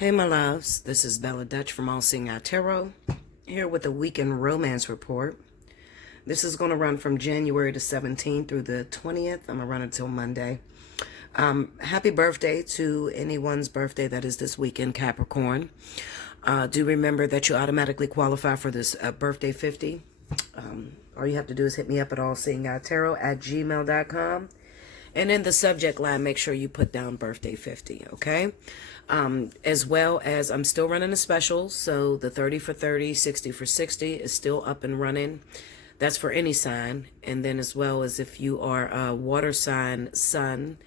Hey my loves, this is Bella Dutch from Allseeingeyetarot, here with a weekend romance report. This is going to run from January the 17th through the 20th. I'm going to run until Monday. Happy birthday to anyone's birthday that is this weekend, Capricorn. Do remember that you automatically qualify for this birthday 50. All you have to do is hit me up at allseeingeyetarot@gmail.com. And in the subject line, make sure you put down birthday 50, okay? As well as I'm still running a special, so the 30 for 30, 60 for 60 is still up and running. That's for any sign. And then as well as if you are a water sign sun,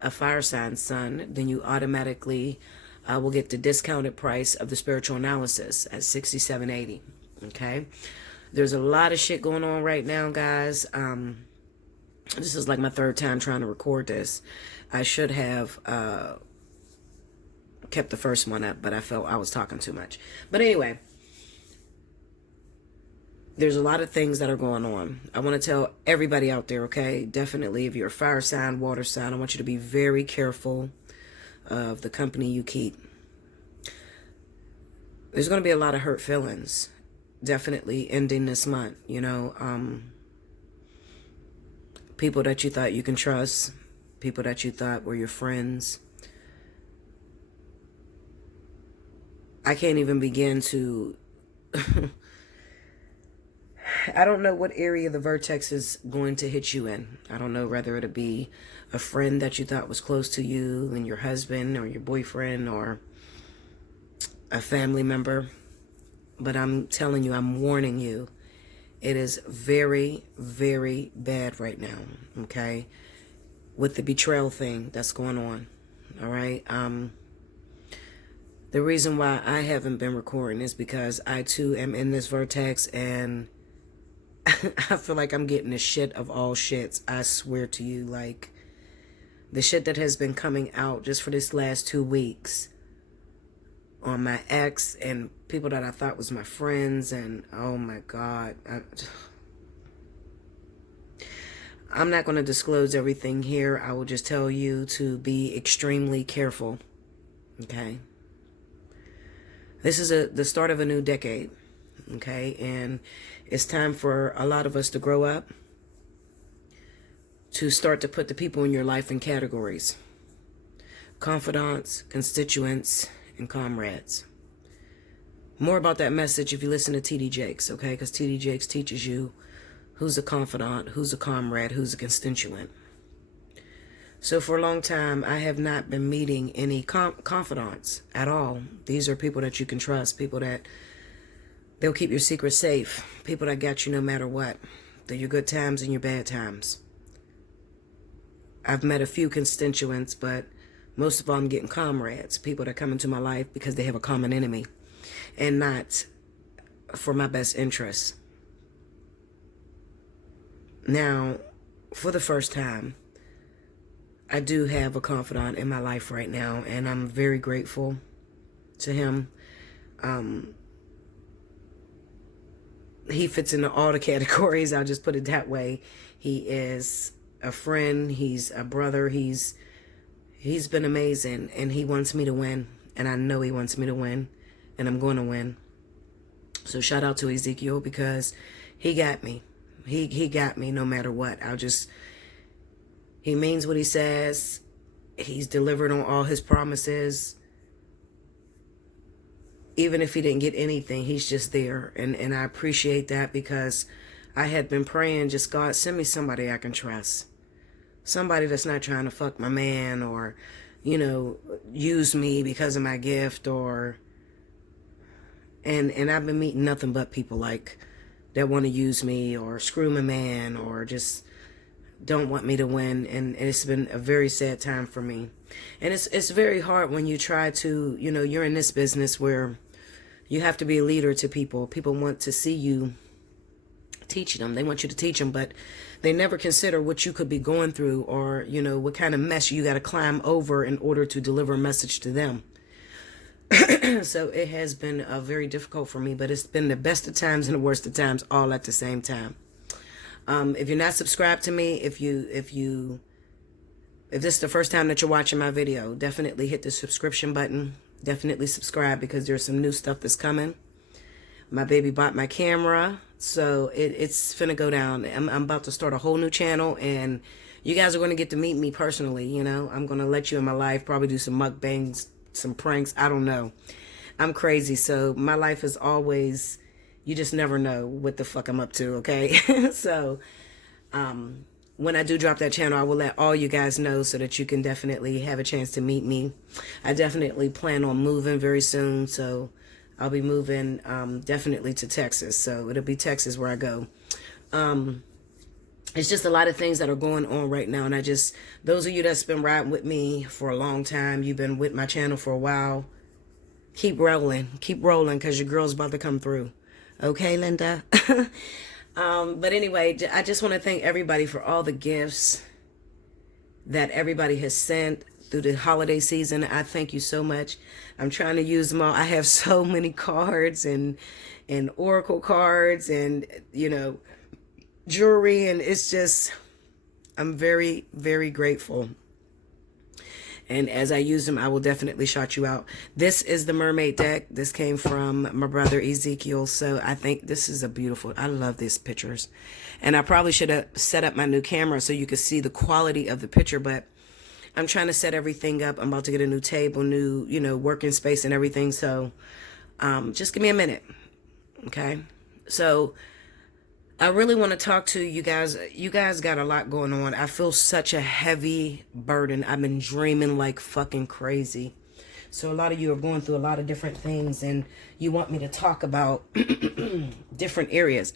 a fire sign sun, then you automatically will get the discounted price of the spiritual analysis at $67.80, okay? There's a lot of shit going on right now, guys. This is like my third time trying to record this. I should have kept the first one up, but I felt I was talking too much. But anyway, there's a lot of things that are going on. I want to tell everybody out there, okay? Definitely, if you're a fire sign, water sign, I want you to be very careful of the company you keep. There's going to be a lot of hurt feelings, definitely ending this month, you know. People that you thought you can trust, people that you thought were your friends. I can't even begin to... I don't know what area the vertex is going to hit you in. I don't know whether it'll be a friend that you thought was close to you and your husband or your boyfriend or a family member. But I'm telling you, I'm warning you. It is very, very bad right now, okay? With the betrayal thing that's going on, all right? The reason why I haven't been recording is because I, too, am in this vertex, and I feel like I'm getting the shit of all shits. I swear to you, like, the shit that has been coming out just for this last 2 weeks on my ex and people that I thought was my friends, and oh my God. I'm not going to disclose everything here. I will just tell you to be extremely careful, okay? This is the start of a new decade, okay? And it's time for a lot of us to grow up, to start to put the people in your life in categories. Confidants, constituents, and comrades. More about that message if you listen to T.D. Jakes, okay? Because T.D. Jakes teaches you who's a confidant, who's a comrade, who's a constituent. So for a long time, I have not been meeting any confidants at all. These are people that you can trust, people that they'll keep your secrets safe, people that got you no matter what. They're your good times and your bad times. I've met a few constituents, but most of all, I'm getting comrades, people that come into my life because they have a common enemy and not for my best interests. Now, for the first time, I do have a confidant in my life right now, and I'm very grateful to him. He fits into all the categories. I'll just put it that way. He is a friend. He's a brother. He's been amazing, and he wants me to win, and I know he wants me to win, and I'm going to win. So shout out to Ezekiel, because he got me. He got me no matter what. He means what he says. He's delivered on all his promises. Even if he didn't get anything, he's just there, and I appreciate that, because I had been praying, just God, send me somebody I can trust. Somebody that's not trying to fuck my man or, you know, use me because of my gift or... And I've been meeting nothing but people like that want to use me or screw my man or just don't want me to win. And it's been a very sad time for me. And it's very hard when you try to, you know, you're in this business where you have to be a leader to people. People want to see you teaching them. They want you to teach them, but they never consider what you could be going through or, you know, what kind of mess you got to climb over in order to deliver a message to them. So it has been very difficult for me, but it's been the best of times and the worst of times all at the same time. If you're not subscribed to me, if this is the first time that you're watching my video, definitely hit the subscription button. Definitely subscribe because there's some new stuff that's coming. My baby bought my camera, so it's finna go down. I'm about to start a whole new channel, and you guys are going to get to meet me personally, you know. I'm going to let you in my life, probably do some mukbangs, some pranks. I don't know. I'm crazy, so my life is always, you just never know what the fuck I'm up to, okay? So, when I do drop that channel, I will let all you guys know so that you can definitely have a chance to meet me. I definitely plan on moving very soon, so I'll be moving definitely to Texas. So it'll be Texas where I go. It's just a lot of things that are going on right now. And those of you that's been riding with me for a long time, you've been with my channel for a while, keep rolling, because your girl's about to come through. Okay, Linda? But anyway, I just want to thank everybody for all the gifts that everybody has sent through the holiday season. I thank you so much. I'm trying to use them all. I have so many cards and oracle cards and, you know, jewelry, and it's just, I'm very, very grateful. And as I use them, I will definitely shout you out. This is the mermaid deck. This came from my brother Ezekiel. So I think this is a beautiful, I love these pictures. And I probably should have set up my new camera so you could see the quality of the picture, but I'm trying to set everything up. I'm about to get a new table, new, you know, working space and everything. So just give me a minute. Okay. So I really want to talk to you guys. You guys got a lot going on. I feel such a heavy burden. I've been dreaming like fucking crazy. So a lot of you are going through a lot of different things, and you want me to talk about different areas.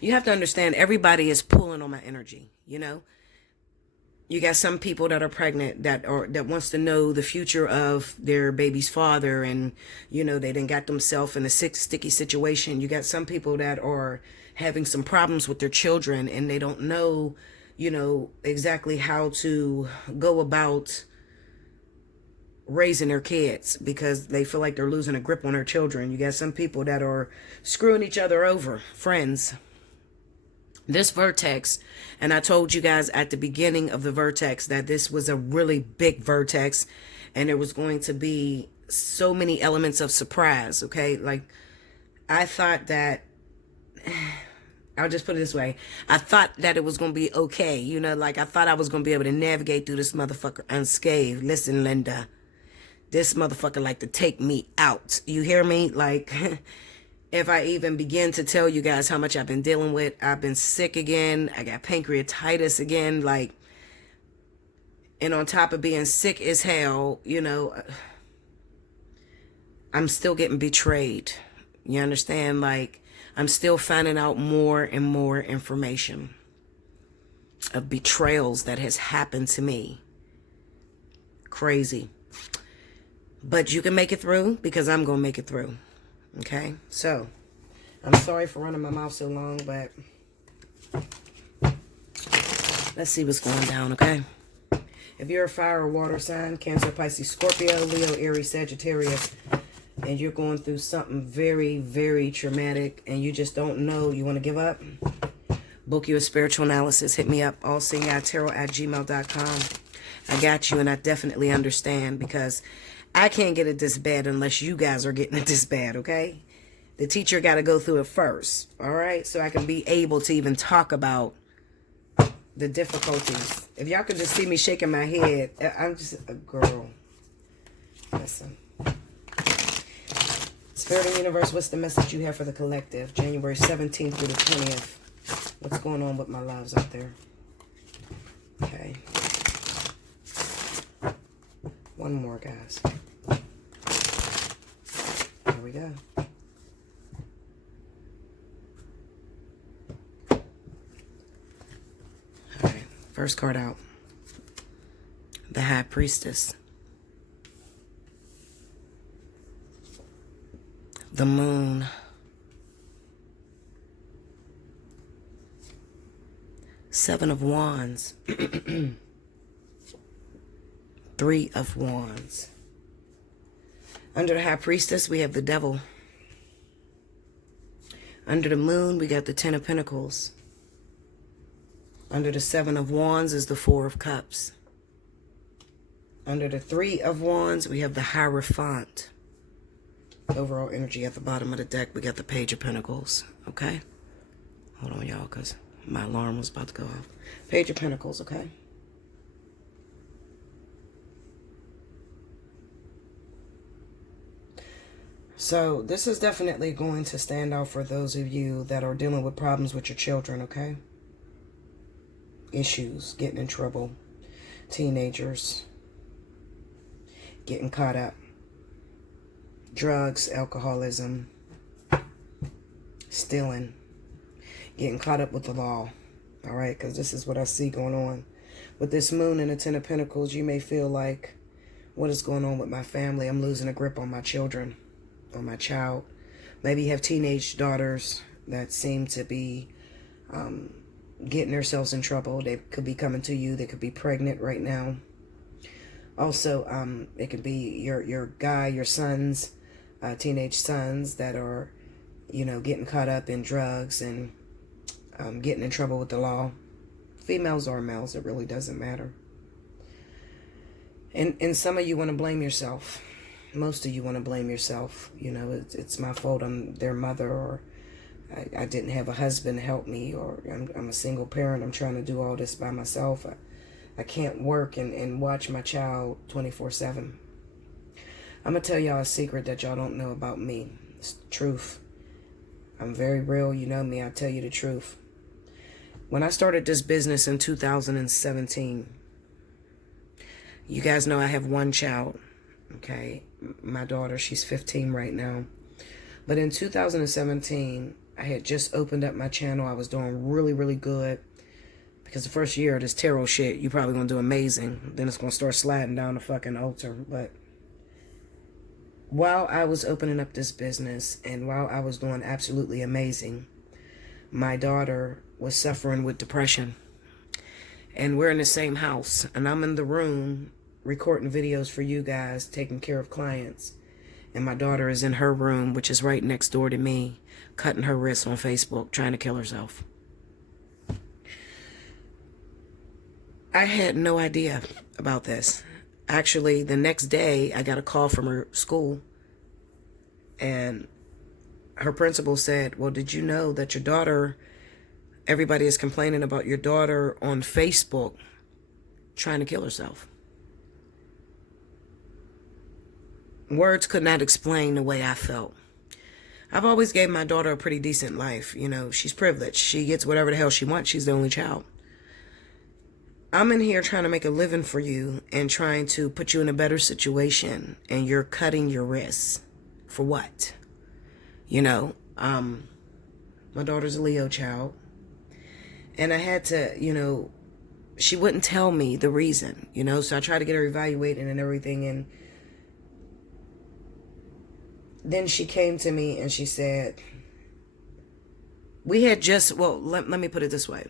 You have to understand, everybody is pulling on my energy, you know? You got some people that are pregnant that wants to know the future of their baby's father, and, you know, they done got themselves in a sticky situation. You got some people that are having some problems with their children, and they don't know, you know, exactly how to go about raising their kids because they feel like they're losing a grip on their children. You got some people that are screwing each other over, friends. This vertex, and I told you guys at the beginning of the vertex that this was a really big vertex, and there was going to be so many elements of surprise, okay? Like, I thought that, I'll just put it this way, I thought that it was going to be okay, you know, like I thought I was going to be able to navigate through this motherfucker unscathed. Listen, Linda, this motherfucker like to take me out. You hear me? Like, if I even begin to tell you guys how much I've been dealing with, I've been sick again. I got pancreatitis again. Like, and on top of being sick as hell, you know, I'm still getting betrayed. You understand? Like, I'm still finding out more and more information of betrayals that has happened to me. Crazy. But you can make it through because I'm going to make it through. Okay, so I'm sorry for running my mouth so long, but let's see what's going down, okay? If you're a fire or water sign, Cancer, Pisces, Scorpio, Leo, Aries, Sagittarius, and you're going through something very, very traumatic and you just don't know, you want to give up, book you a spiritual analysis, hit me up, Allseeingeyetarot@gmail.com. I got you, and I definitely understand because I can't get it this bad unless you guys are getting it this bad, okay? The teacher got to go through it first, all right? So I can be able to even talk about the difficulties. If y'all could just see me shaking my head, I'm just a girl. Listen. Spirit and universe, what's the message you have for the collective? January 17th through the 20th. What's going on with my loves out there? Okay. One more, guys. There we go. All right. First card out. The High Priestess. The Moon. Seven of Wands. Three of Wands. Under the High Priestess, we have the Devil. Under the Moon, we got the Ten of Pentacles. Under the Seven of Wands is the Four of Cups. Under the Three of Wands, we have the Hierophant. Overall energy at the bottom of the deck, we got the Page of Pentacles, okay? Hold on, y'all, because my alarm was about to go off. Page of Pentacles, okay? So this is definitely going to stand out for those of you that are dealing with problems with your children, okay? Issues, getting in trouble, teenagers, getting caught up, drugs, alcoholism, stealing, getting caught up with the law, all right? Because this is what I see going on. With this moon and the Ten of Pentacles, you may feel like, what is going on with my family? I'm losing a grip on my children, on my child. Maybe you have teenage daughters that seem to be getting themselves in trouble. They could be coming to you. They could be pregnant right now. Also, it could be your sons, teenage sons that are, you know, getting caught up in drugs and getting in trouble with the law. Females or males, it really doesn't matter. And some of you want to blame yourself. Most of you want to blame yourself. You know, it's my fault. I'm their mother, or I didn't have a husband to help me, or I'm a single parent. I'm trying to do all this by myself. I can't work and watch my child 24/7. I'm going to tell y'all a secret that y'all don't know about me. It's the truth. I'm very real. You know me. I tell you the truth. When I started this business in 2017, you guys know I have one child. Okay, my daughter, she's 15 right now. But in 2017, I had just opened up my channel. I was doing really, really good. Because the first year of this tarot shit, you're probably going to do amazing. Then it's going to start sliding down the fucking altar. But while I was opening up this business and while I was doing absolutely amazing, my daughter was suffering with depression. And we're in the same house. And I'm in the room recording videos for you guys, taking care of clients. And my daughter is in her room, which is right next door to me, cutting her wrists on Facebook, trying to kill herself. I had no idea about this. Actually, the next day, I got a call from her school. And her principal said, well, did you know that your daughter, everybody is complaining about your daughter on Facebook trying to kill herself? Words could not explain the way I felt. I've always gave my daughter a pretty decent life. You know, she's privileged. She gets whatever the hell she wants. She's the only child. I'm in here trying to make a living for you and trying to put you in a better situation, and you're cutting your wrists. For what? You know, my daughter's a Leo child. And I had to, you know, she wouldn't tell me the reason, you know, so I tried to get her evaluated and everything. And then she came to me and she said, we had just, well, let me put it this way.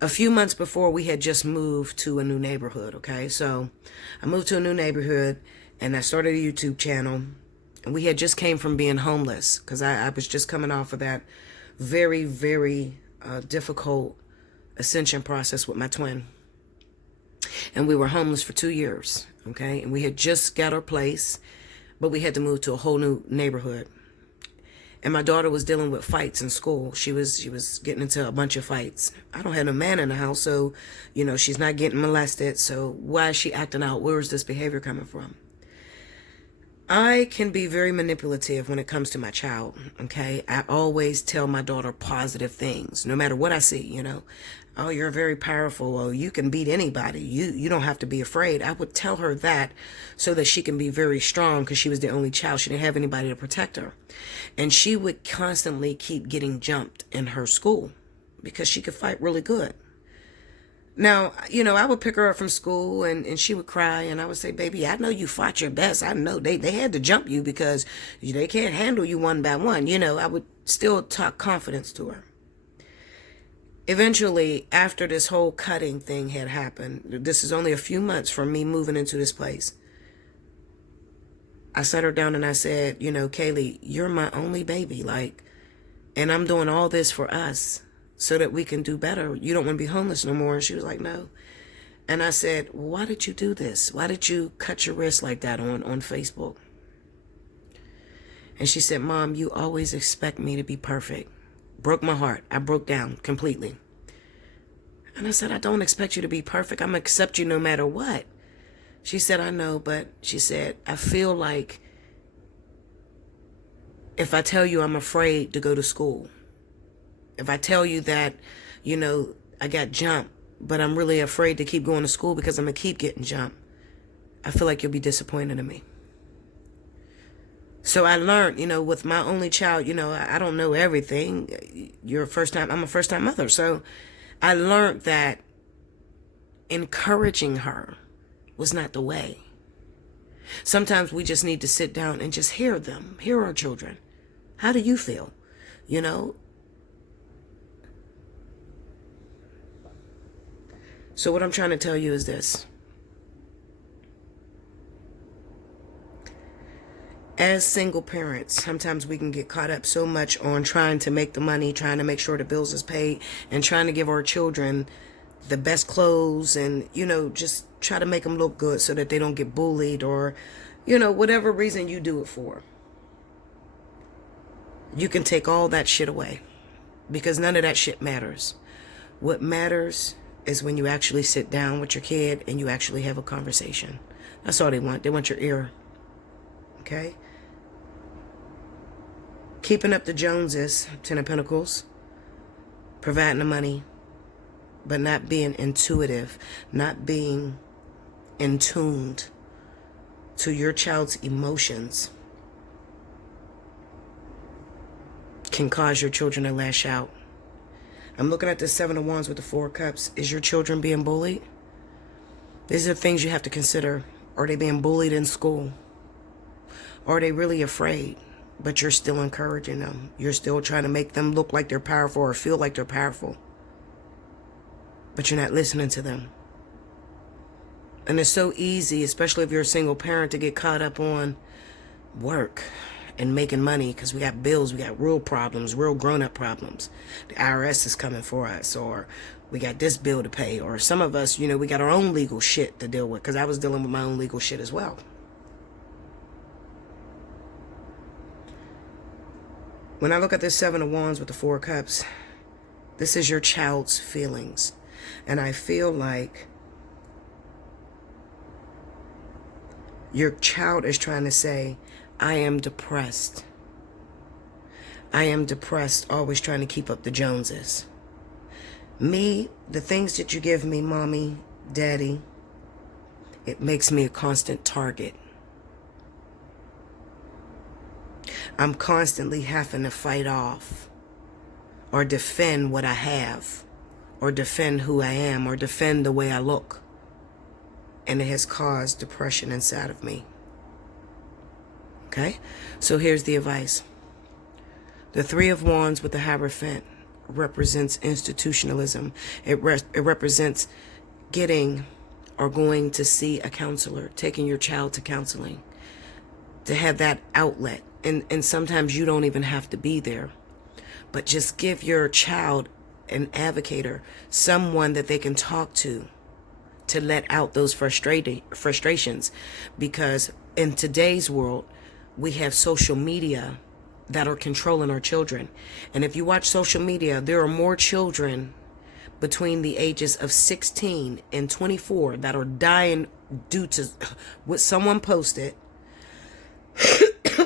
A few months before, we had just moved to a new neighborhood, okay? So I moved to a new neighborhood and I started a YouTube channel. And we had just came from being homeless because I was just coming off of that very, very difficult ascension process with my twin. And we were homeless for 2 years, okay? And we had just got our place, but we had to move to a whole new neighborhood. And my daughter was dealing with fights in school. She was getting into a bunch of fights. I don't have no man in the house, so, you know, she's not getting molested. So why is she acting out? Where is this behavior coming from? I can be very manipulative when it comes to my child, okay? I always tell my daughter positive things, no matter what I see, you know. Oh, you're very powerful. Oh, you can beat anybody. You don't have to be afraid. I would tell her that so that she can be very strong because she was the only child. She didn't have anybody to protect her. And she would constantly keep getting jumped in her school because she could fight really good. Now, you know, I would pick her up from school and she would cry and I would say, baby, I know you fought your best. I know they had to jump you because they can't handle you one by one. You know, I would still talk confidence to her. Eventually, after this whole cutting thing had happened, this is only a few months from me moving into this place. I sat her down and I said, you know, Kaylee, you're my only baby, like, and I'm doing all this for us so that we can do better. You don't want to be homeless no more. And she was like, no. And I said, why did you do this? Why did you cut your wrist like that on Facebook? And she said, Mom, you always expect me to be perfect. Broke my heart. I broke down completely. And I said, I don't expect you to be perfect. I'm going to accept you no matter what. She said, I know, but she said, I feel like if I tell you I'm afraid to go to school, if I tell you that, I got jumped, but I'm really afraid to keep going to school because I'm going to keep getting jumped, I feel like you'll be disappointed in me. So I learned, with my only child, I don't know everything. I'm a first-time mother. So I learned that encouraging her was not the way. Sometimes we just need to sit down and just hear them, hear our children. How do you feel? So what I'm trying to tell you is this. As single parents, sometimes we can get caught up so much on trying to make the money, trying to make sure the bills is paid, and trying to give our children the best clothes and, just try to make them look good so that they don't get bullied or, whatever reason you do it for. You can take all that shit away because none of that shit matters. What matters is when you actually sit down with your kid and you actually have a conversation. That's all they want. They want your ear. Okay? Keeping up the Joneses, Ten of Pentacles, providing the money, but not being intuitive, not being in tuned to your child's emotions can cause your children to lash out. I'm looking at the Seven of Wands with the Four of Cups. Is your children being bullied? These are things you have to consider. Are they being bullied in school? Are they really afraid? But you're still encouraging them. You're still trying to make them look like they're powerful or feel like they're powerful. But you're not listening to them. And it's so easy, especially if you're a single parent, to get caught up on work and making money because we got bills, we got real problems, real grown-up problems. The IRS is coming for us, or we got this bill to pay, or some of us, we got our own legal shit to deal with because I was dealing with my own legal shit as well. When I look at this Seven of Wands with the Four of Cups, this is your child's feelings. And I feel like your child is trying to say, I am depressed. I am depressed, always trying to keep up the Joneses. Me, the things that you give me, mommy, daddy, it makes me a constant target. I'm constantly having to fight off or defend what I have or defend who I am or defend the way I look. And it has caused depression inside of me. Okay? So here's the advice. The Three of Wands with the Hierophant represents institutionalism. It represents getting or going to see a counselor, taking your child to counseling, to have that outlet. And sometimes you don't even have to be there. But just give your child an advocator, someone that they can talk to let out those frustrations. Because in today's world, we have social media that are controlling our children. And if you watch social media, there are more children between the ages of 16 and 24 that are dying due to what someone posted,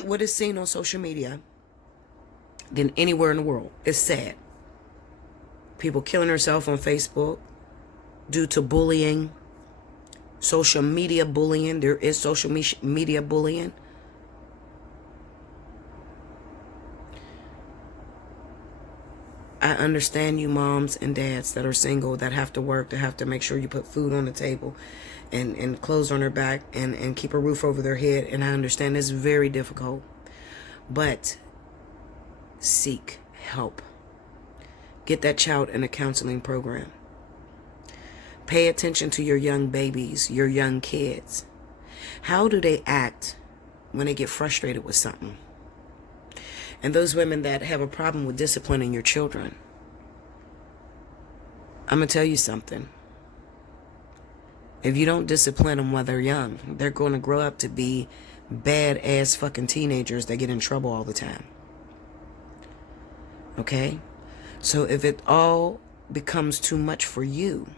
what is seen on social media, than anywhere in the world. It's sad. People killing themselves on Facebook due to bullying, social media bullying. There is social media bullying. I understand you moms and dads that are single, that have to work, that have to make sure you put food on the table and clothes on their back and keep a roof over their head. And I understand it's very difficult. But seek help. Get that child in a counseling program. Pay attention to your young babies, your young kids. How do they act when they get frustrated with something? And those women that have a problem with disciplining your children, I'm going to tell you something. If you don't discipline them while they're young, they're going to grow up to be bad-ass fucking teenagers that get in trouble all the time. Okay? So if it all becomes too much for you,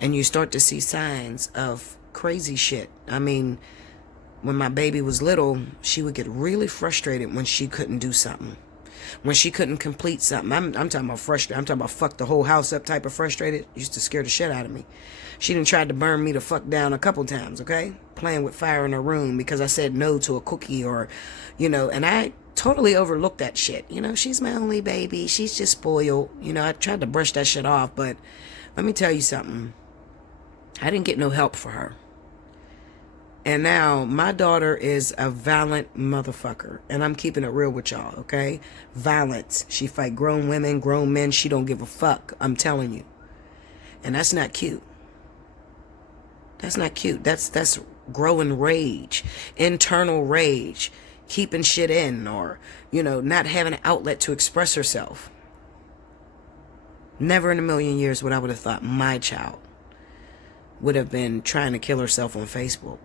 and you start to see signs of crazy shit. I mean, when my baby was little, she would get really frustrated when she couldn't do something. When she couldn't complete something. I'm talking about frustrated. I'm talking about fuck the whole house up type of frustrated. Used to scare the shit out of me. She done tried to burn me the fuck down a couple times, okay? Playing with fire in her room because I said no to a cookie or, and I totally overlooked that shit. She's my only baby. She's just spoiled. I tried to brush that shit off, but let me tell you something. I didn't get no help for her. And now my daughter is a violent motherfucker. And I'm keeping it real with y'all, okay? Violence. She fight grown women, grown men. She don't give a fuck. I'm telling you. And that's not cute. That's not cute. That's growing rage. Internal rage. Keeping shit in or, not having an outlet to express herself. Never in a million years would I would have thought my child would have been trying to kill herself on Facebook.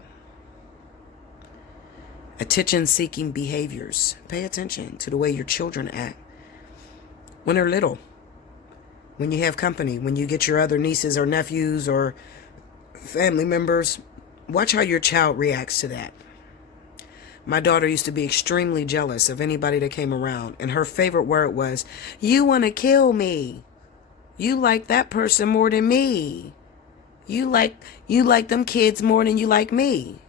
Attention-seeking behaviors. Pay attention to the way your children act when they're little. When you have company, when you get your other nieces or nephews or family members, watch how your child reacts to that. My daughter used to be extremely jealous of anybody that came around, and her favorite word was, "You want to kill me. You like that person more than me. You like them kids more than you like me."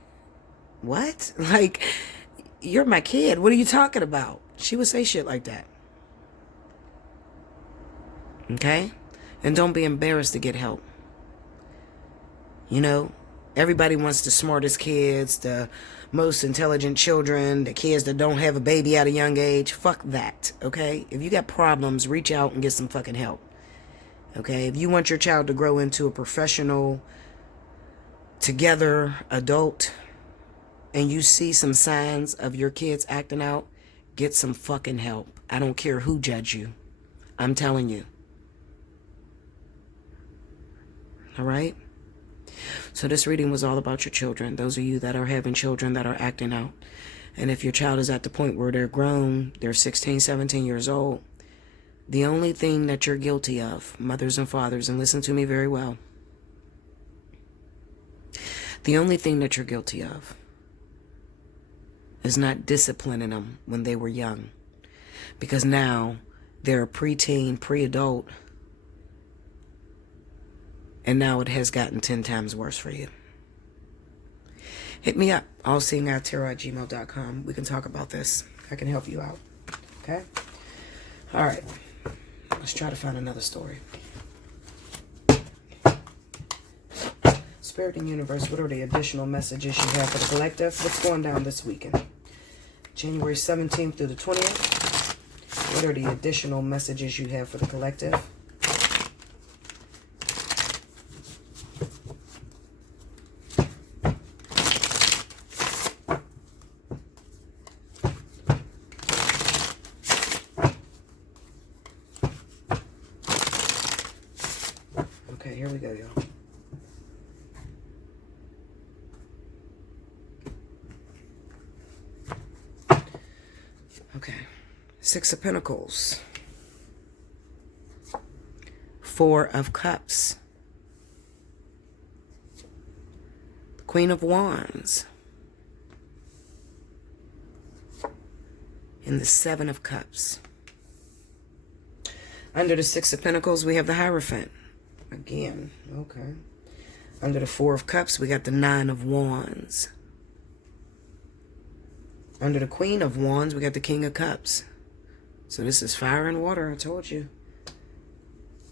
What? Like, you're my kid. What are you talking about? She would say shit like that. Okay? And don't be embarrassed to get help. Everybody wants the smartest kids, the most intelligent children, the kids that don't have a baby at a young age. Fuck that. Okay? If you got problems, reach out and get some fucking help. Okay, if you want your child to grow into a professional, together adult, and you see some signs of your kids acting out, get some fucking help. I don't care who judge you. I'm telling you. All right? So this reading was all about your children. Those of you that are having children that are acting out. And if your child is at the point where they're grown, they're 16, 17 years old, the only thing that you're guilty of, mothers and fathers, and listen to me very well, the only thing that you're guilty of is not disciplining them when they were young. Because now they're a preteen, pre-adult, and now it has gotten 10 times worse for you. Hit me up, allseeingeyetarot@gmail.com. We can talk about this. I can help you out. Okay? All right. Let's try to find another story. Spirit and Universe, what are the additional messages you have for the collective? What's going down this weekend? January 17th through the 20th. What are the additional messages you have for the collective? Okay, here we go, y'all. Okay. Six of Pentacles. Four of Cups. The Queen of Wands. And the Seven of Cups. Under the Six of Pentacles, we have the Hierophant. Again, okay. Under the Four of Cups, we got the Nine of Wands. Under the Queen of Wands, we got the King of Cups. So this is fire and water, I told you.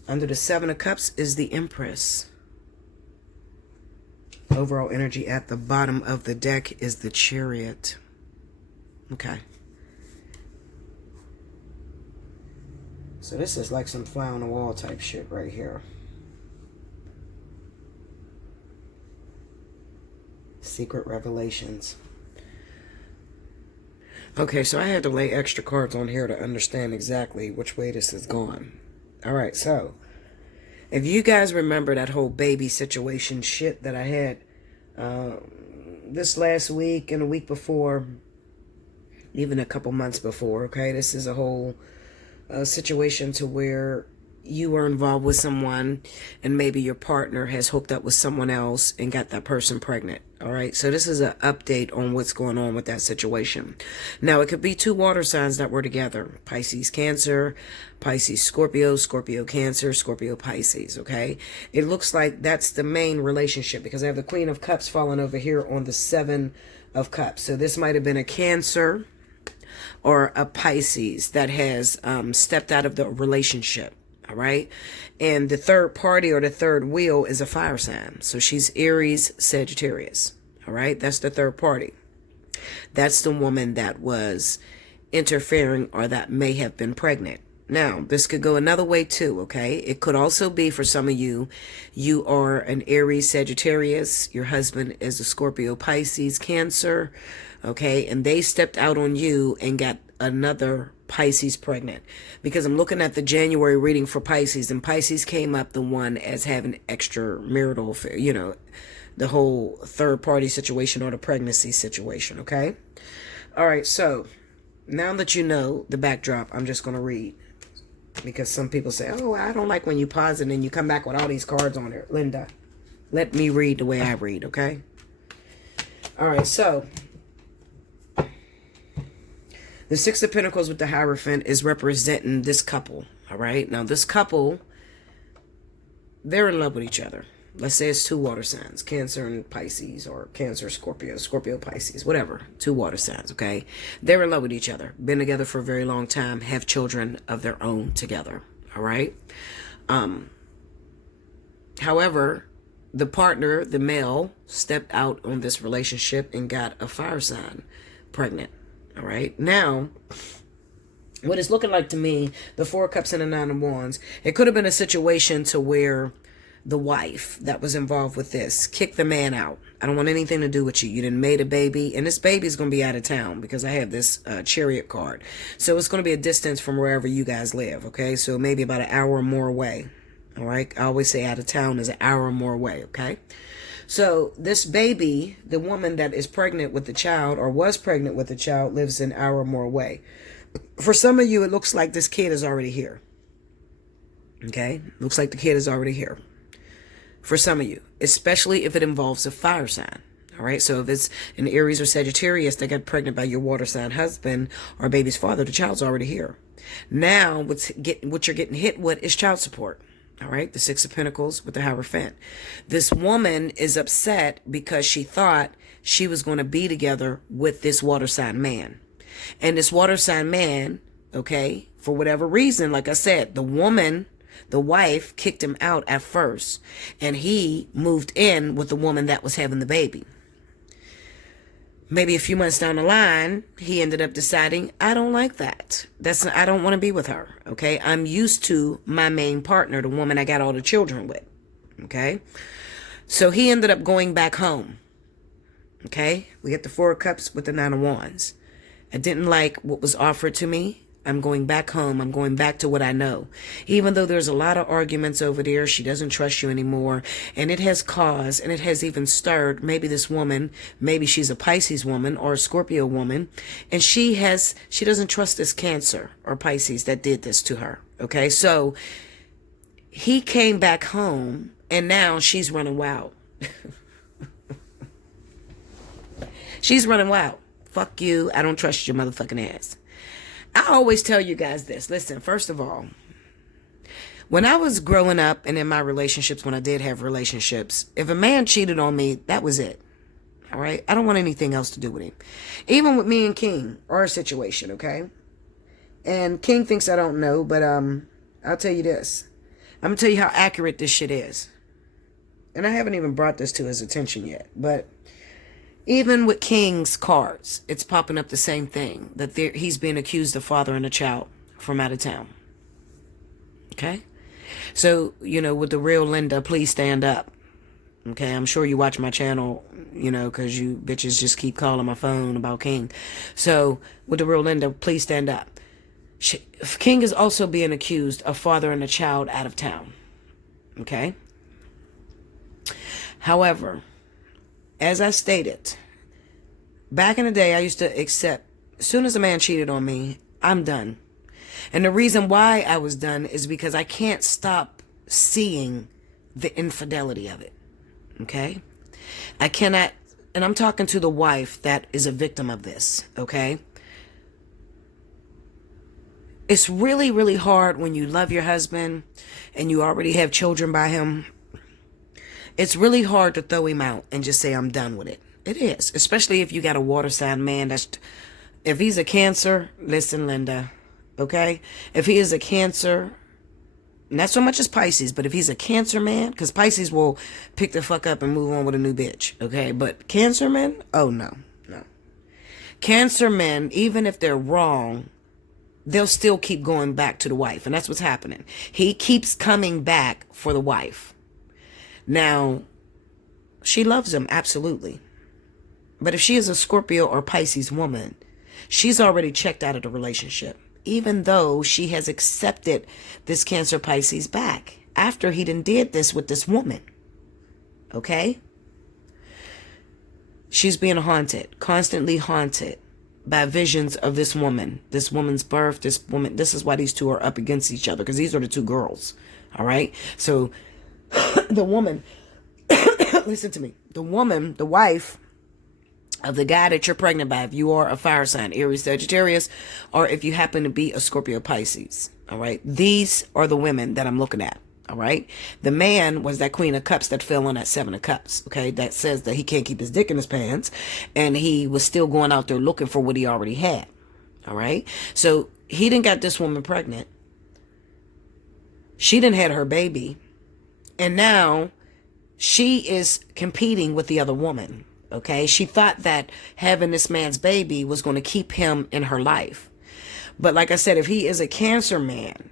Under the Seven of Cups is the Empress. Overall energy at the bottom of the deck is the Chariot. Okay. So this is like some fly on the wall type shit right here. Secret revelations. Okay, so I had to lay extra cards on here to understand exactly which way this is going. Alright, so if you guys remember that whole baby situation shit that I had this last week and a week before, even a couple months before, okay? This is a whole situation to where you were involved with someone and maybe your partner has hooked up with someone else and got that person pregnant. All right. So this is an update on what's going on with that situation. Now, it could be two water signs that were together. Pisces, Cancer, Pisces, Scorpio, Scorpio, Cancer, Scorpio, Pisces. Okay. It looks like that's the main relationship because I have the Queen of Cups falling over here on the Seven of Cups. So this might have been a Cancer or a Pisces that has stepped out of the relationship. All right. And the third party or the third wheel is a fire sign. So she's Aries, Sagittarius. All right. That's the third party. That's the woman that was interfering or that may have been pregnant. Now, this could go another way too, okay? It could also be for some of you, you are an Aries, Sagittarius. Your husband is a Scorpio, Pisces, Cancer, okay? And they stepped out on you and got another Pisces pregnant. Because I'm looking at the January reading for Pisces, and Pisces came up the one as having extramarital affair, you know, the whole third party situation or the pregnancy situation, okay? All right, so now that you know the backdrop, I'm just going to read. Because some people say, oh, I don't like when you pause it and you come back with all these cards on it. Linda, let me read the way I read, okay? All right, so the Six of Pentacles with the Hierophant is representing this couple, all right? Now, this couple, they're in love with each other. Let's say it's two water signs, Cancer and Pisces, or Cancer, Scorpio, Scorpio, Pisces, whatever. Two water signs, okay? They're in love with each other. Been together for a very long time. Have children of their own together, all right? However, the partner, the male, stepped out on this relationship and got a fire sign pregnant, all right? Now, what it's looking like to me, the Four of Cups and the Nine of Wands, it could have been a situation to where the wife that was involved with this kicked the man out. I don't want anything to do with you. You didn't made a baby, and this baby is going to be out of town because I have this Chariot card. So it's going to be a distance from wherever you guys live, okay? So maybe about an hour or more away, all right? I always say out of town is an hour or more away, okay? So this baby, the woman that is pregnant with the child or was pregnant with the child, lives an hour or more away. For some of you, it looks like this kid is already here, okay? Looks like the kid is already here. For some of you, especially if it involves a fire sign. All right. So if it's an Aries or Sagittarius that got pregnant by your water sign husband or baby's father, the child's already here. Now, what you're getting hit with is child support. All right. The Six of Pentacles with the Hierophant. This woman is upset because she thought she was going to be together with this water sign man. And this water sign man, okay, for whatever reason, like I said, the woman, the wife, kicked him out at first, and he moved in with the woman that was having the baby. Maybe a few months down the line, he ended up deciding, I don't like that. I don't want to be with her. Okay. I'm used to my main partner, the woman I got all the children with. Okay. So he ended up going back home. Okay. We get the Four of Cups with the Nine of Wands. I didn't like what was offered to me. I'm going back home. I'm going back to what I know. Even though there's a lot of arguments over there, she doesn't trust you anymore. And it has caused, and it has even stirred, maybe this woman, maybe she's a Pisces woman or a Scorpio woman, and she doesn't trust this Cancer or Pisces that did this to her. Okay, so he came back home, and now she's running wild. She's running wild. Fuck you. I don't trust your motherfucking ass. I always tell you guys this. Listen, first of all, when I was growing up and in my relationships, when I did have relationships, if a man cheated on me, that was it. All right? I don't want anything else to do with him. Even with me and King, our situation, okay? And King thinks I don't know, but I'll tell you this. I'm going to tell you how accurate this shit is. And I haven't even brought this to his attention yet, but even with King's cards, it's popping up the same thing, that he's being accused of fathering a child from out of town. Okay? So, you know, with the real Linda, please stand up. Okay? I'm sure you watch my channel, you know, because you bitches just keep calling my phone about King. So, with the real Linda, please stand up. King is also being accused of fathering a child out of town. Okay? However, as I stated, Back in the day, I used to accept, as soon as a man cheated on me, I'm done. And the reason why I was done is because I can't stop seeing the infidelity of it. Okay? I cannot, and I'm talking to the wife that is a victim of this. Okay? It's really, really hard when you love your husband and you already have children by him. It's really hard to throw him out and just say, I'm done with it. It is. Especially if you got a water sign man. If he's a Cancer, listen, Linda. Okay? If he is a Cancer, not so much as Pisces, but if he's a Cancer man, because Pisces will pick the fuck up and move on with a new bitch. Okay? But Cancer men, oh no. No. Cancer men, even if they're wrong, they'll still keep going back to the wife. And that's what's happening. He keeps coming back for the wife. Now, she loves him, absolutely. But if she is a Scorpio or Pisces woman, she's already checked out of the relationship, even though she has accepted this Cancer Pisces back after he did this with this woman. Okay? She's being haunted, constantly haunted by visions of this woman, this woman's birth, this woman. This is why these two are up against each other, because these are the two girls. All right? So the woman, listen to me, the woman, the wife of the guy that you're pregnant by, if you are a fire sign, Aries, Sagittarius, or if you happen to be a Scorpio, Pisces, all right? These are the women that I'm looking at, all right? The man was that Queen of Cups that fell on that Seven of Cups, okay? That says that he can't keep his dick in his pants, and he was still going out there looking for what he already had, all right? So he didn't got this woman pregnant. She didn't had her baby, and now she is competing with the other woman. Okay, she thought that having this man's baby was going to keep him in her life. But like I said, if he is a Cancer man,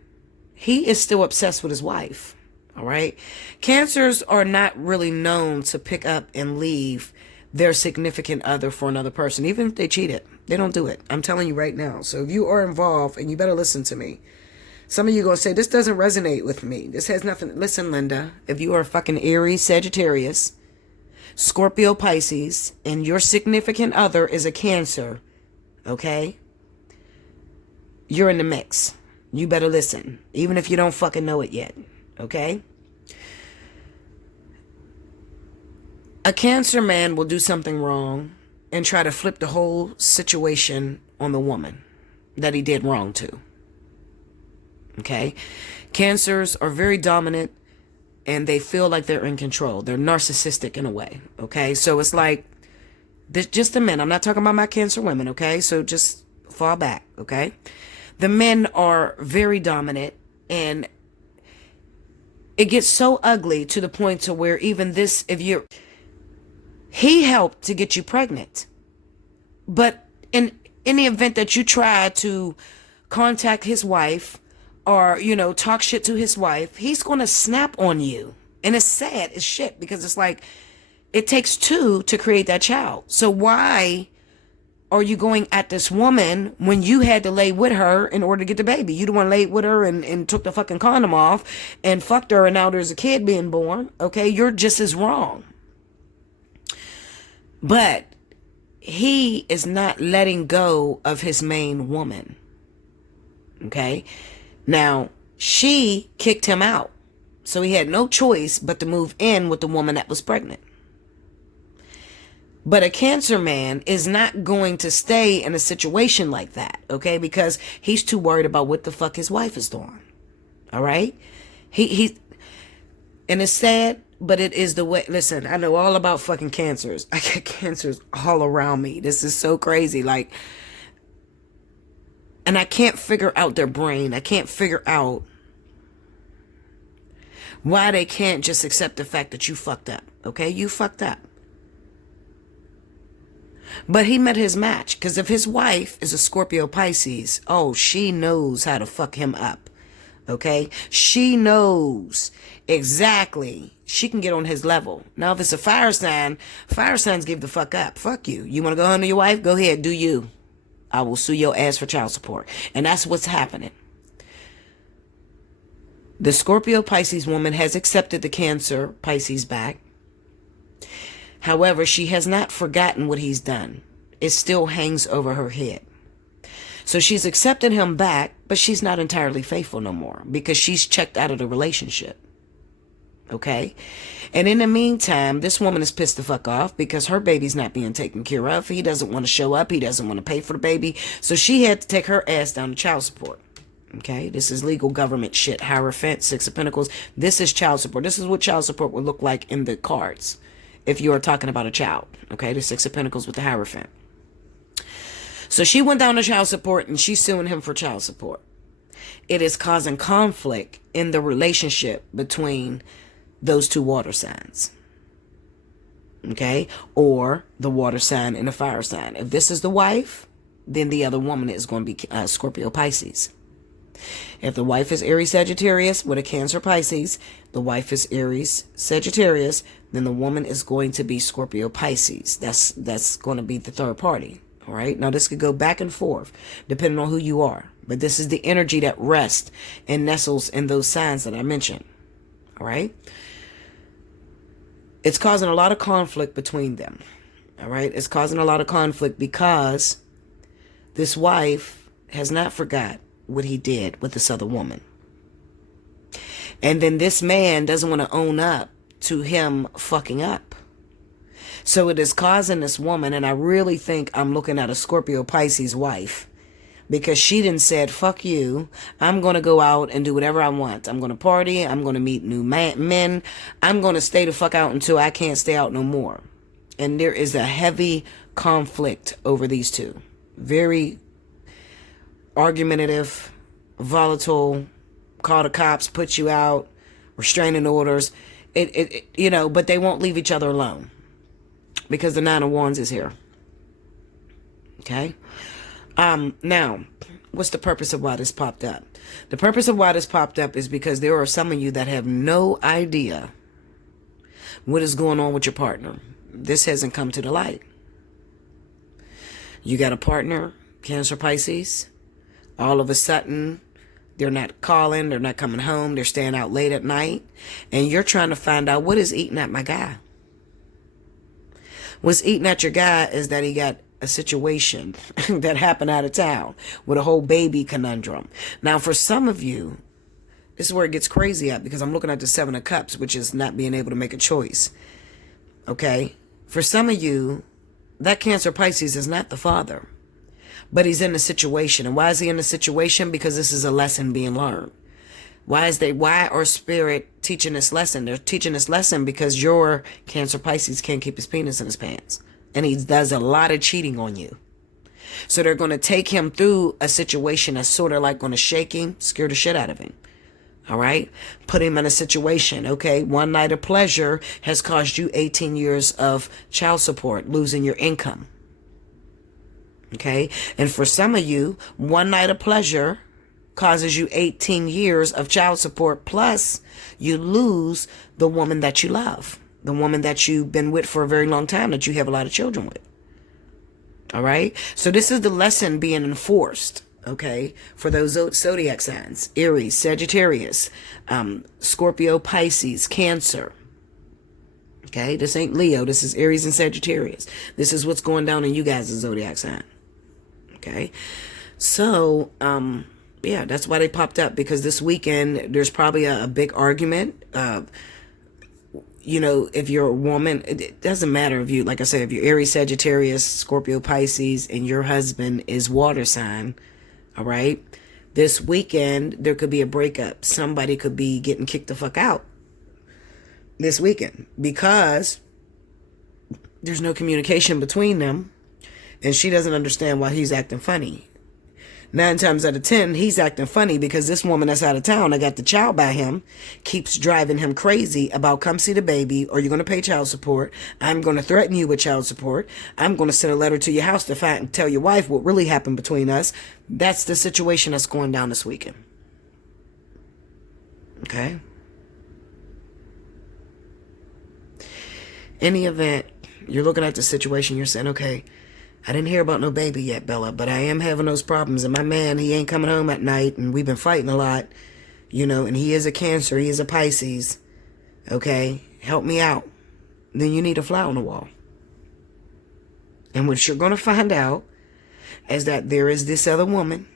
he is still obsessed with his wife. All right. Cancers are not really known to pick up and leave their significant other for another person, even if they cheated. They don't do it. I'm telling you right now. So if you are involved, and you better listen to me. Some of you going to say, this doesn't resonate with me. This has nothing. Listen, Linda, if you are a fucking Aries, Sagittarius, Scorpio, Pisces, and your significant other is a Cancer, okay? You're in the mix. You better listen, even if you don't fucking know it yet, okay? A Cancer man will do something wrong and try to flip the whole situation on the woman that he did wrong to, okay? Cancers are very dominant, and they feel like they're in control. They're narcissistic in a way, okay? So it's like, this, just the men. I'm not talking about my Cancer women, okay? So just fall back, okay? The men are very dominant, and it gets so ugly to the point to where even this, he helped to get you pregnant. But in the event that you try to contact his wife, or, talk shit to his wife, he's going to snap on you. And it's sad as shit, because it's like, it takes two to create that child. So why are you going at this woman when you had to lay with her in order to get the baby? You the one laid with her and took the fucking condom off and fucked her, and now there's a kid being born. Okay, you're just as wrong. But he is not letting go of his main woman. Okay? Now, she kicked him out, so he had no choice but to move in with the woman that was pregnant. But a Cancer man is not going to stay in a situation like that, okay? Because he's too worried about what the fuck his wife is doing, all right? And it's sad, but it is the way. Listen, I know all about fucking Cancers. I get Cancers all around me. This is so crazy, like... And I can't figure out their brain. I can't figure out why they can't just accept the fact that you fucked up. Okay? You fucked up. But he met his match. Because if his wife is a Scorpio, Pisces, oh, she knows how to fuck him up. Okay? She knows exactly. She can get on his level. Now, if it's a fire signs give the fuck up. Fuck you. You want to go home to your wife? Go ahead. Do you. I will sue your ass for child support. And that's what's happening. The Scorpio Pisces woman has accepted the Cancer Pisces back. However, she has not forgotten what he's done. it still hangs over her head. So she's accepted him back, but she's not entirely faithful no more because she's checked out of the relationship. Okay? And in the meantime, this woman is pissed the fuck off because her baby's not being taken care of. He doesn't want to show up. He doesn't want to pay for the baby. So she had to take her ass down to child support. Okay? This is legal government shit. Hierophant, Six of Pentacles. This is child support. This is what child support would look like in the cards if you are talking about a child. Okay? The Six of Pentacles with the Hierophant. So she went down to child support and she's suing him for child support. It is causing conflict in the relationship between those two water signs. Okay? Or the water sign and the fire sign. If this is the wife, then the other woman is going to be Scorpio Pisces. If the wife is Aries Sagittarius with a Cancer Pisces, the wife is Aries Sagittarius, then the woman is going to be Scorpio Pisces. That's going to be the third party. All right. Now this could go back and forth depending on who you are. But this is the energy that rests and nestles in those signs that I mentioned. All right. It's causing a lot of conflict between them. All right. It's causing a lot of conflict because this wife has not forgot what he did with this other woman. And then this man doesn't want to own up to him fucking up. So it is causing this woman, and I really think I'm looking at a Scorpio Pisces wife, because she done said, fuck you, I'm going to go out and do whatever I want. I'm going to party, I'm going to meet new men, I'm going to stay the fuck out until I can't stay out no more. And there is a heavy conflict over these two. Very argumentative, volatile, call the cops, put you out, restraining orders, but they won't leave each other alone. Because the Nine of Wands is here. Okay? Now, what's the purpose of why this popped up? The purpose of why this popped up is because there are some of you that have no idea what is going on with your partner. This hasn't come to the light. You got a partner, Cancer Pisces. All of a sudden, they're not calling, they're not coming home, they're staying out late at night. And you're trying to find out what is eating at my guy. What's eating at your guy is that he got a situation that happened out of town with a whole baby conundrum. Now, for some of you, this is where it gets crazy at, because I'm looking at the Seven of Cups, which is not being able to make a choice. Okay? For some of you, that Cancer Pisces is not the father, but he's in a situation. And why is he in a situation? Because this is a lesson being learned. Why are Spirit teaching this lesson? They're teaching this lesson because your Cancer Pisces can't keep his penis in his pants. And he does a lot of cheating on you. So they're going to take him through a situation that's sort of like going to shake him, scare the shit out of him. All right? Put him in a situation. Okay? One night of pleasure has caused you 18 years of child support, losing your income. Okay? And for some of you, one night of pleasure causes you 18 years of child support, plus you lose the woman that you love, the woman that you've been with for a very long time, that you have a lot of children with. All right? So this is the lesson being enforced, okay, for those zodiac signs: Aries, Sagittarius, Scorpio, Pisces, Cancer. Okay? This ain't Leo. This is Aries and Sagittarius. This is what's going down in you guys' zodiac sign. Okay? So, yeah, that's why they popped up, because this weekend there's probably a big argument. If you're a woman, it doesn't matter if you, like I said, if you're Aries, Sagittarius, Scorpio, Pisces, and your husband is water sign, all right? This weekend, there could be a breakup. Somebody could be getting kicked the fuck out this weekend because there's no communication between them, and she doesn't understand why he's acting funny. 9 times out of 10, he's acting funny because this woman that's out of town, that got the child by him, keeps driving him crazy about, come see the baby, or you're going to pay child support. I'm going to threaten you with child support. I'm going to send a letter to your house to find and tell your wife what really happened between us. That's the situation that's going down this weekend. Okay? In the event, you're looking at the situation, you're saying, okay, I didn't hear about no baby yet, Bella, but I am having those problems. And my man, he ain't coming home at night, and we've been fighting a lot, and he is a Cancer, he is a Pisces. Okay, help me out. Then you need a fly on the wall. And what you're going to find out is that there is this other woman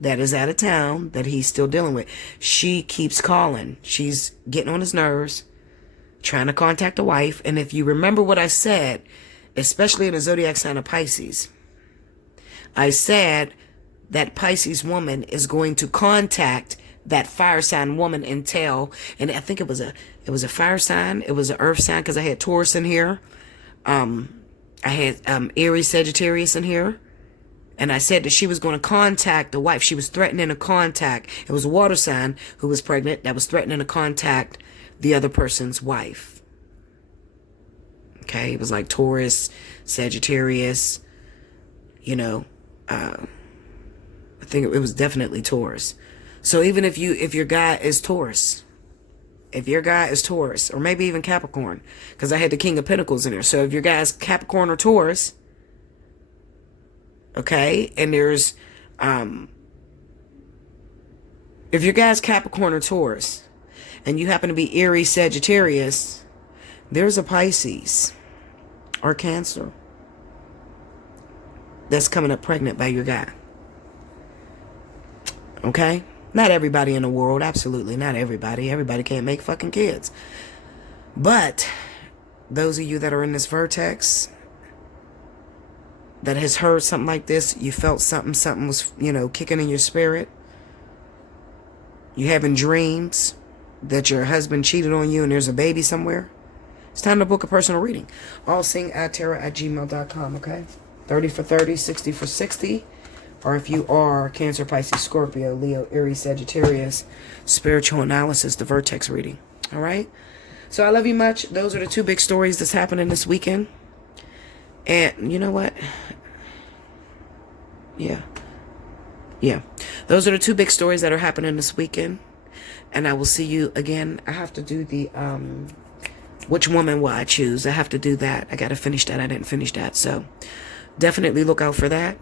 that is out of town that he's still dealing with. She keeps calling. She's getting on his nerves, trying to contact the wife. And if you remember what I said, especially in the zodiac sign of Pisces, I said that Pisces woman is going to contact that fire sign woman and tell, and I think it was a fire sign, it was an earth sign, because I had Taurus in here. I had Aries, Sagittarius in here. And I said that she was going to contact the wife. She was threatening to contact. It was a water sign who was pregnant that was threatening to contact the other person's wife. Okay, it was like Taurus, Sagittarius, you know, I think it was definitely Taurus. So even if your guy is Taurus, or maybe even Capricorn, because I had the King of Pentacles in there. So if your guy is Capricorn or Taurus, okay, and there's, if your guy's Capricorn or Taurus, and you happen to be Aries, Sagittarius, there's a Pisces or Cancer that's coming up pregnant by your guy. Okay? Not everybody in the world, absolutely not everybody. Everybody can't make fucking kids. But those of you that are in this vertex, that has heard something like this, you felt something was, kicking in your spirit. You having dreams that your husband cheated on you and there's a baby somewhere. It's time to book a personal reading. Allseeingeyetarot@gmail.com, okay? 30 for 30, 60 for 60. Or if you are Cancer, Pisces, Scorpio, Leo, Aries, Sagittarius, spiritual analysis, the vertex reading. All right? So I love you much. Those are the two big stories that's happening this weekend. And you know what? Yeah. Those are the two big stories that are happening this weekend. And I will see you again. I have to do the, which woman will I choose? I have to do that. I got to finish that. I didn't finish that. So definitely look out for that.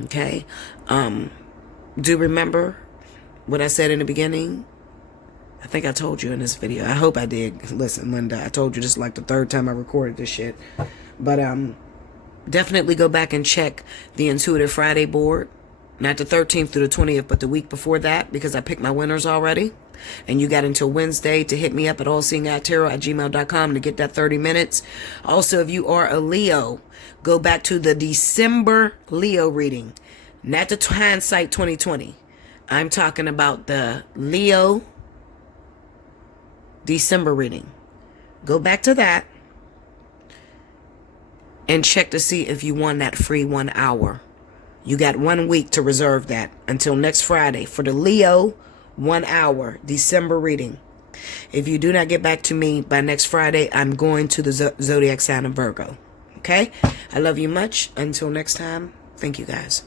Okay. Do remember what I said in the beginning. I think I told you in this video. I hope I did. Listen, Linda, I told you this is like the third time I recorded this shit. But definitely go back and check the Intuitive Friday board. Not the 13th through the 20th, but the week before that, because I picked my winners already. And you got until Wednesday to hit me up at allseeingeyetarot@gmail.com to get that 30 minutes. Also, if you are a Leo, go back to the December Leo reading. Not the hindsight 2020. I'm talking about the Leo December reading. Go back to that and check to see if you won that free 1 hour. You got 1 week to reserve that until next Friday for the Leo 1 hour December reading. If you do not get back to me by next Friday, I'm going to the zodiac sign of Virgo. Okay? I love you much. Until next time, thank you guys.